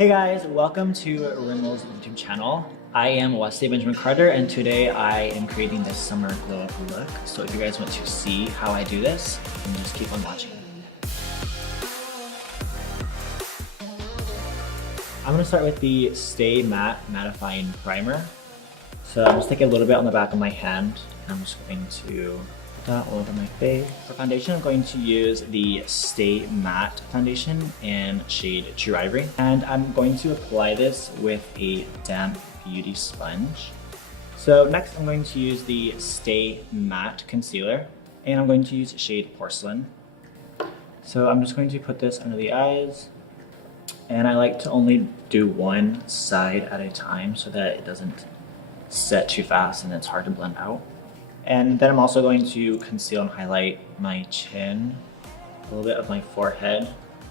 Hey guys, welcome to Rimmel's YouTube channel. I am Wesley Bejamin Carter and today I am creating this summer glow up look. So if you guys want to see how I do this, then just keep on watching. I'm going to start with the Stay Matte Mattifying Primer. So I'm just taking a little bit on the back of my hand and I'm just going to put that all over my face. For foundation, I'm going to use the Stay Matte foundation in shade True Ivory. And I'm going to apply this with a damp beauty sponge. So next I'm going to use the Stay Matte Concealer and I'm going to use shade Porcelain. So I'm just going to put this under the eyes. And I like to only do one side at a time so that it doesn't set too fast and it's hard to blend out. And then I'm also going to conceal and highlight my chin, a little bit of my forehead,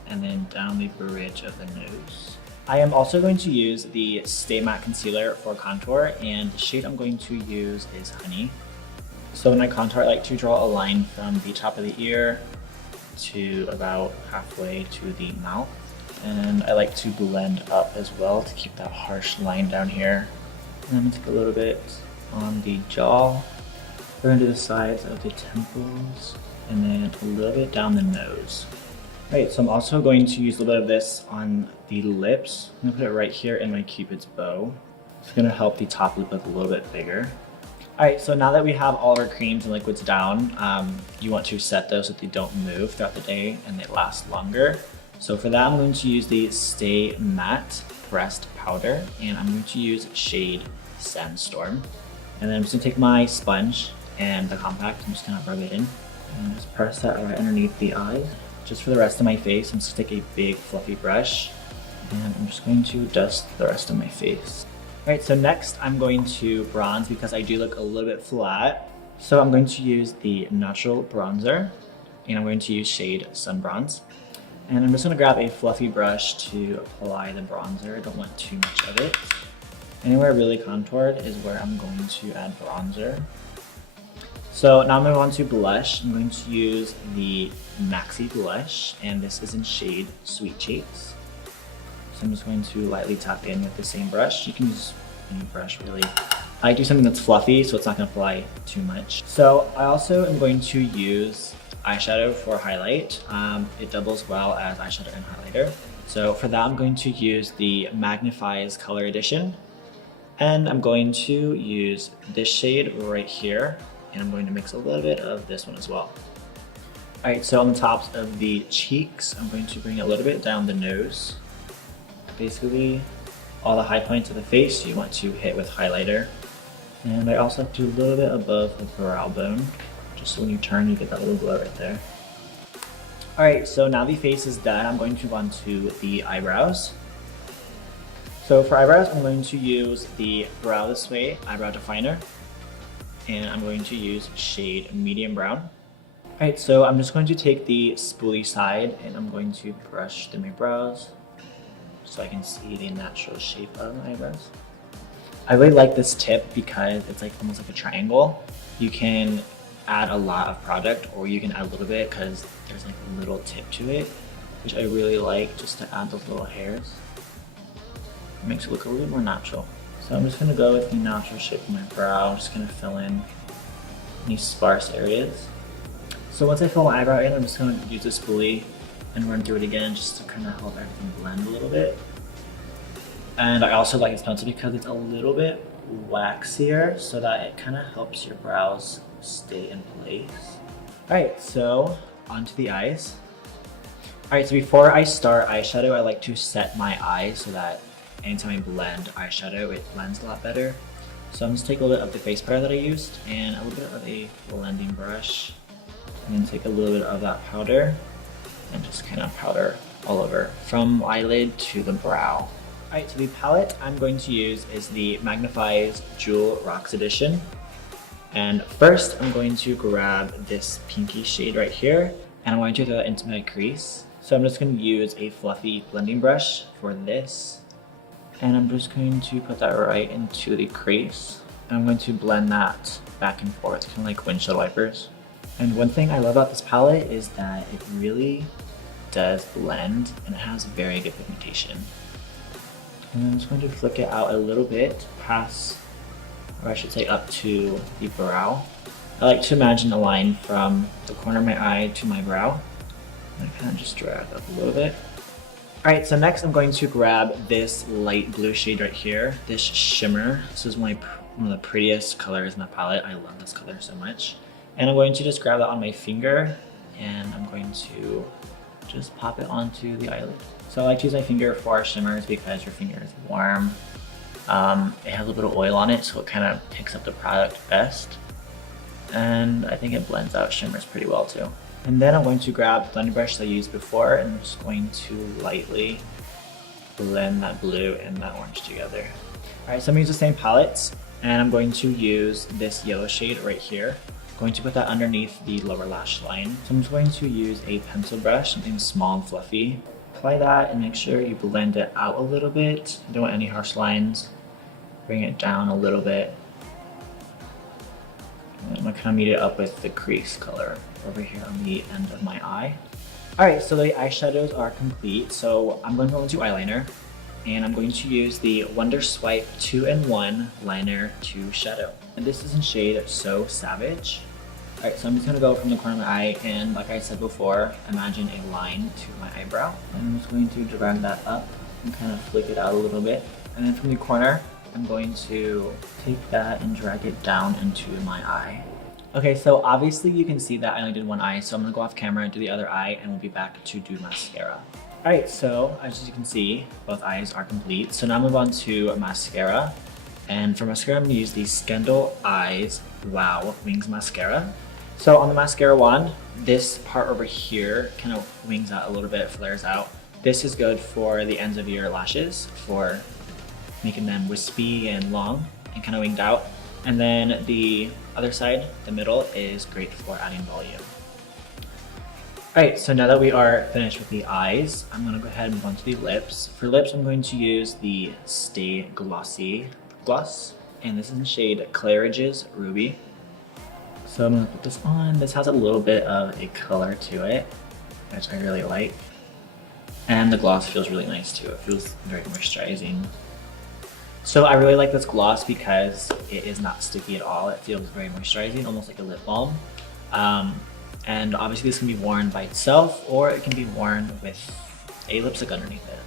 and then down the bridge of the nose. I am also going to use the Stay Matte Concealer for contour, and the shade I'm going to use is Honey. So when I contour, I like to draw a line from the top of the ear to about halfway to the mouth. And I like to blend up as well to keep that harsh line down here. And I'm going to take a little bit on the jaw, go into the sides of the temples, and then a little bit down the nose. Alright, so I'm also going to use a little bit of this on the lips. I'm going to put it right here in my Cupid's bow. It's going to help the top lip look a little bit bigger. Alright, so now that we have all of our creams and liquids down, you want to set those so that they don't move throughout the day and they last longer. So for that, I'm going to use the Stay Matte Pressed Powder, and I'm going to use shade Sandstorm. And then I'm just going to take my sponge and the compact, I'm just going to rub it in and just press that right underneath the eyes. Just for the rest of my face, I'm just going to take a big fluffy brush and I'm just going to dust the rest of my face. Alright, so next I'm going to bronze because I do look a little bit flat. So I'm going to use the Natural Bronzer and I'm going to use shade Sun Bronze. And I'm just going to grab a fluffy brush to apply the bronzer. I don't want too much of it. Anywhere really contoured is where I'm going to add bronzer. So now I'm going to move on to blush. I'm going to use the MAXI blush, and this is in shade Sweet Cheeks. So I'm just going to lightly tap in with the same brush. You can use any brush really. I do something that's fluffy, so it's not going to apply too much. So I also am going to use eyeshadow for highlight. It doubles well as eyeshadow and highlighter. So for that, I'm going to use the Magnifies Color Edition. And I'm going to use this shade right here. And I'm going to mix a little bit of this one as well. Alright, so on the tops of the cheeks, I'm going to bring it a little bit down the nose. Basically, all the high points of the face you want to hit with highlighter. And I also have to do a little bit above the brow bone. Just so when you turn, you get that little glow right there. Alright, so now the face is done, I'm going to move on to the eyebrows. So for eyebrows, I'm going to use the Brow This Way Eyebrow Definer. And I'm going to use shade Medium Brown. Alright, so I'm just going to take the spoolie side and I'm going to brush through my brows so I can see the natural shape of my eyebrows. I really like this tip because it's like almost like a triangle. You can add a lot of product or you can add a little bit because there's like a little tip to it, which I really like just to add those little hairs. It makes it look a little bit more natural. So I'm just going to go with the natural shape of my brow. I'm just going to fill in any sparse areas. So once I fill my eyebrow in, I'm just going to use the spoolie and run through it again just to kind of help everything blend a little bit. And I also like this pencil because it's a little bit waxier so that it kind of helps your brows stay in place. Alright, so onto the eyes. Alright, so before I start eyeshadow, I like to set my eyes so that anytime I blend eyeshadow, it blends a lot better. So I'm just take a little bit of the face powder that I used and a little bit of a blending brush. And then take a little bit of that powder and just kind of powder all over from eyelid to the brow. Alright, so the palette I'm going to use is the Magnifies Jewel Rocks Edition. And first I'm going to grab this pinky shade right here and I'm going to throw that into my crease. So I'm just going to use a fluffy blending brush for this. And I'm just going to put that right into the crease. And I'm going to blend that back and forth, kind of like windshield wipers. And one thing I love about this palette is that it really does blend and it has very good pigmentation. And I'm just going to flick it out a little bit past, or I should say up to the brow. I like to imagine a line from the corner of my eye to my brow. And I kind of just drag up a little bit. Alright, so next I'm going to grab this light blue shade right here, this shimmer. This is one of the prettiest colors in the palette. I love this color so much. And I'm going to just grab that on my finger, and I'm going to just pop it onto the eyelid. So I like to use my finger for shimmers because your finger is warm. It has a little bit of oil on it, so it kind of picks up the product best. And I think it blends out shimmers pretty well too. And then I'm going to grab the blending brush that I used before, and I'm just going to lightly blend that blue and that orange together. Alright, so I'm going to use the same palettes, and I'm going to use this yellow shade right here. I'm going to put that underneath the lower lash line. So I'm just going to use a pencil brush, something small and fluffy. Apply that and make sure you blend it out a little bit. Don't want any harsh lines. Bring it down a little bit. And I'm going to kind of meet it up with the crease color over here on the end of my eye. Alright, so the eyeshadows are complete. So I'm going to go into eyeliner, and I'm going to use the Wonder Swipe 2-in-1 Liner to Shadow. And this is in shade So Savage. Alright, so I'm just going to go from the corner of my eye, and like I said before, imagine a line to my eyebrow. And I'm just going to drag that up and kind of flick it out a little bit. And then from the corner, I'm going to take that and drag it down into my eye. Okay, so obviously you can see that I only did one eye, so I'm gonna go off camera and do the other eye, and we'll be back to do mascara. Alright, so as you can see, both eyes are complete. So now I'll move on to mascara. And for mascara, I'm gonna use the SCANDALEYES Wow Wings Mascara. So on the mascara wand, this part over here kind of wings out a little bit, flares out. This is good for the ends of your lashes, for making them wispy and long and kind of winged out. And then the other side, the middle, is great for adding volume. Alright, so now that we are finished with the eyes, I'm going to go ahead and move on to the lips. For lips, I'm going to use the Stay Glossy gloss, and this is in shade CLARIDGE'S Ruby. So I'm going to put this on. This has a little bit of a color to it, which I really like. And the gloss feels really nice too. It feels very moisturizing. So I really like this gloss because it is not sticky at all. It feels very moisturizing, almost like a lip balm. And obviously this can be worn by itself, or it can be worn with a lipstick underneath it.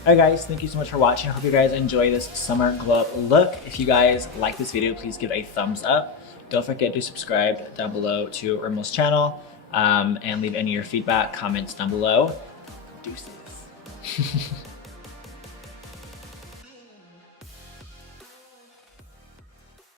Alright guys, thank you so much for watching. I hope you guys enjoy this summer glow up look. If you guys like this video, please give a thumbs up. Don't forget to subscribe down below to Rimmel's channel, and leave any of your feedback, comments down below. Deuces.